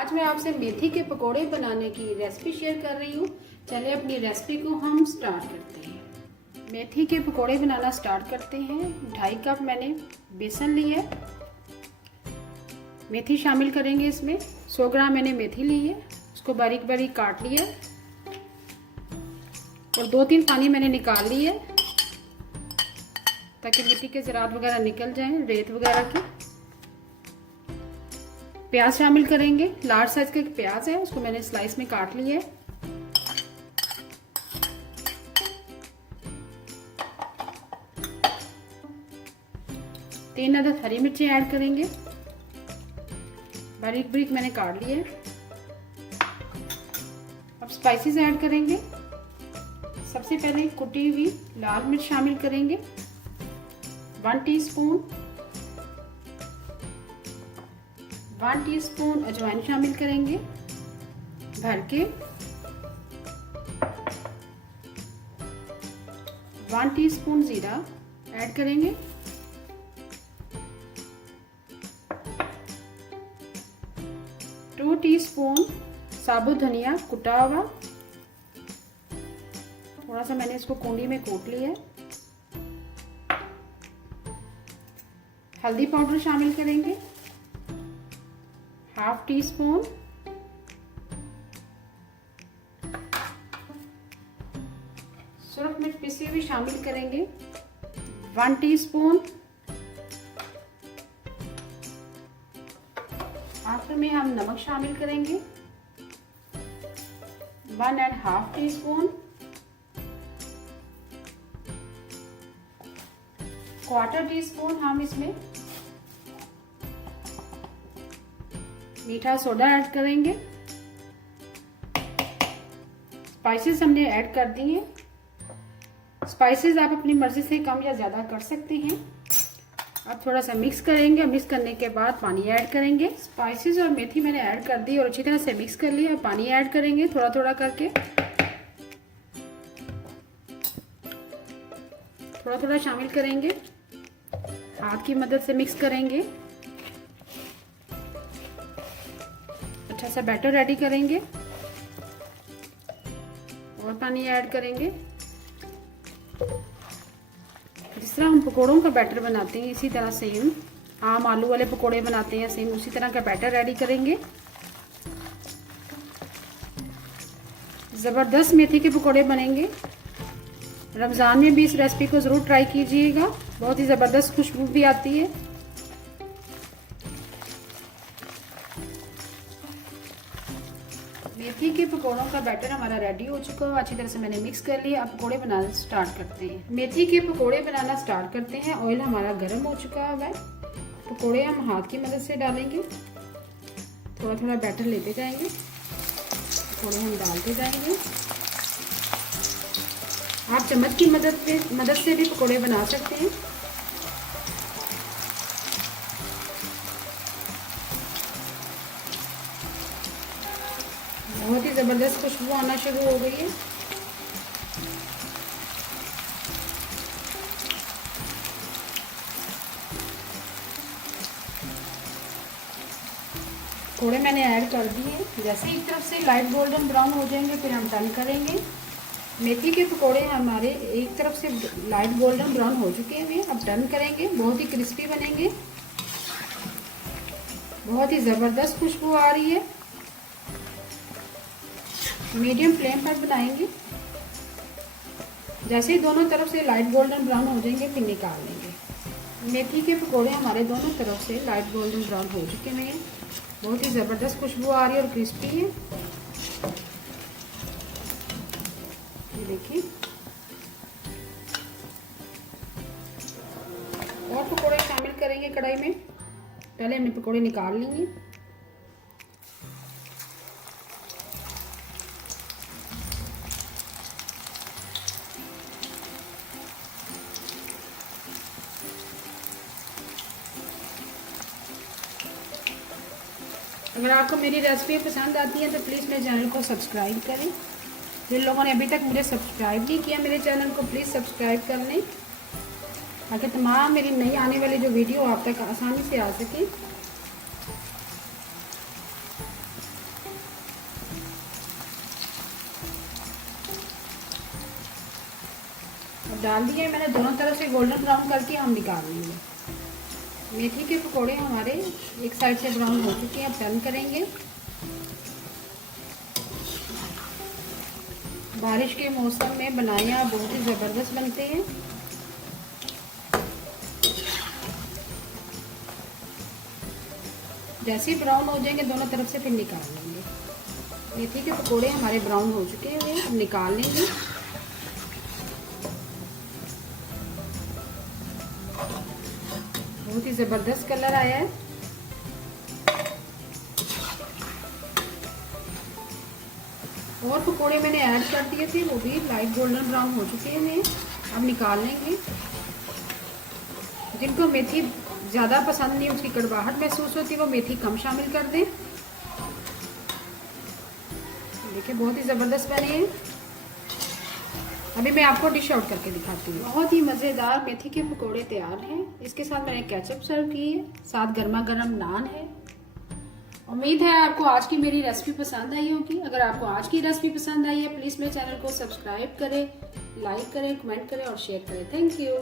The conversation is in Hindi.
आज मैं आपसे मेथी के पकोड़े बनाने की रेसिपी शेयर कर रही हूँ। चलिए अपनी रेसिपी को हम स्टार्ट करते हैं। मेथी के पकोड़े बनाना स्टार्ट करते हैं। 2.5 कप मैंने बेसन ली है। मेथी शामिल करेंगे इसमें। 100 ग्राम मैंने मेथी ली है, उसको बारीक बारीक काट लिया और 2-3 पानी मैंने निकाल ली है ताकि मिट्टी के ज़रात वगैरह निकल जाएं, रेत वगैरह की। प्याज शामिल करेंगे। लार्ज साइज का एक प्याज है, उसको मैंने स्लाइस में काट लिया है। तीन अदद हरी मिर्ची ऐड करेंगे, बारीक बारीक मैंने काट लिया है। अब स्पाइसेस ऐड करेंगे। सबसे पहले कुटी हुई लाल मिर्च शामिल करेंगे, 1 टीस्पून। 1 टीस्पून अजवाइन शामिल करेंगे भर के। 1 टीस्पून जीरा ऐड करेंगे। 2 टीस्पून साबुत धनिया कुटा हुआ, थोड़ा सा मैंने इसको कूंडी में कूट लिया है। हल्दी पाउडर शामिल करेंगे, 1/2 टीस्पून। सुरख मिर्च पिसी हुई शामिल करेंगे, 1 टीस्पून। आखिर में हम नमक शामिल करेंगे, 1.5 टीस्पून। 1/4 टीस्पून हम इसमें मीठा सोडा ऐड करेंगे। स्पाइसेस हमने ऐड कर दिए। स्पाइसेस आप अपनी मर्जी से कम या ज़्यादा कर सकते हैं। अब थोड़ा सा मिक्स करेंगे। मिक्स करने के बाद पानी ऐड करेंगे। स्पाइसेस और मेथी मैंने ऐड कर दी और अच्छी तरह से मिक्स कर लिया। पानी ऐड करेंगे थोड़ा थोड़ा करके, थोड़ा थोड़ा शामिल करेंगे। हाथ की मदद से मिक्स करेंगे। अच्छा सा बैटर रेडी करेंगे और पानी ऐड करेंगे। जिस तरह हम पकोड़ों का बैटर बनाते हैं इसी तरह सेम आम आलू वाले पकोड़े बनाते हैं, सेम उसी तरह का बैटर रेडी करेंगे। ज़बरदस्त मेथी के पकोड़े बनेंगे। रमज़ान में भी इस रेसिपी को ज़रूर ट्राई कीजिएगा, बहुत ही ज़बरदस्त खुशबू भी आती है। मेथी के पकोड़ों का बैटर हमारा रेडी हो चुका है। अच्छी तरह से मैंने मिक्स कर लिया। अब पकोड़े बनाना स्टार्ट करते हैं। मेथी के पकोड़े बनाना स्टार्ट करते हैं। ऑयल हमारा गर्म हो चुका है। पकोड़े हम हाथ की मदद से डालेंगे, थोड़ा थोड़ा बैटर लेते जाएंगे, पकोड़े हम डालते जाएंगे। आप चम्मच की मदद से भी पकोड़े बना सकते हैं। बहुत ही ज़बरदस्त खुशबू आना शुरू हो गई है। पकोड़े मैंने ऐड कर दिए। जैसे ही एक तरफ से लाइट गोल्डन ब्राउन हो जाएंगे फिर हम टर्न करेंगे। मेथी के पकोड़े हमारे एक तरफ से लाइट गोल्डन ब्राउन हो चुके हैं। अब टर्न करेंगे। बहुत ही क्रिस्पी बनेंगे। बहुत ही ज़बरदस्त खुशबू आ रही है। मीडियम फ्लेम पर बनाएंगे। जैसे ही दोनों तरफ से लाइट गोल्डन ब्राउन हो जाएंगे फिर निकाल लेंगे। मेथी के पकोड़े हमारे दोनों तरफ से लाइट गोल्डन ब्राउन हो चुके हैं। बहुत ही ज़बरदस्त खुशबू आ रही है और क्रिस्पी है। ये देखिए। और पकोड़े शामिल करेंगे कढ़ाई में। पहले हमने पकोड़े निकाल लेंगे। अगर आपको मेरी रेसिपी पसंद आती है तो प्लीज़ मेरे चैनल को सब्सक्राइब करें। जिन लोगों ने अभी तक मुझे सब्सक्राइब नहीं किया मेरे चैनल को प्लीज़ सब्सक्राइब कर लें ताकि तमाम मेरी नई आने वाली जो वीडियो आप तक आसानी से आ सके। डाल दिए मैंने, दोनों तरफ से गोल्डन ब्राउन करके हम निकाल लेंगे। मेथी के पकोड़े हमारे एक साइड से ब्राउन हो चुके हैं, अब टर्न करेंगे। बारिश के मौसम में बनाए आप बहुत ही ज़बरदस्त बनते हैं। जैसे ही ब्राउन हो जाएंगे दोनों तरफ से फिर निकाल लेंगे। मेथी के पकोड़े हमारे ब्राउन हो चुके हैं, हम निकाल लेंगे। बहुत ही ज़बरदस्त कलर आया है। और पकोड़े मैंने ऐड कर दिए थे, वो भी लाइट गोल्डन ब्राउन हो चुके हैं, अब निकाल लेंगे। जिनको मेथी ज़्यादा पसंद नहीं, उसकी कड़वाहट महसूस होती है, वो मेथी कम शामिल कर दें। देखिए बहुत ही ज़बरदस्त बने हैं। अभी मैं आपको डिश आउट करके दिखाती हूँ। बहुत ही मज़ेदार मेथी के पकोड़े तैयार हैं। इसके साथ मैंने केचप सर्व की है, साथ गर्मा गर्म नान है। उम्मीद है आपको आज की मेरी रेसिपी पसंद आई होगी। अगर आपको आज की रेसिपी पसंद आई है प्लीज़ मेरे चैनल को सब्सक्राइब करें, लाइक करें, कमेंट करें और शेयर करें। Thank you.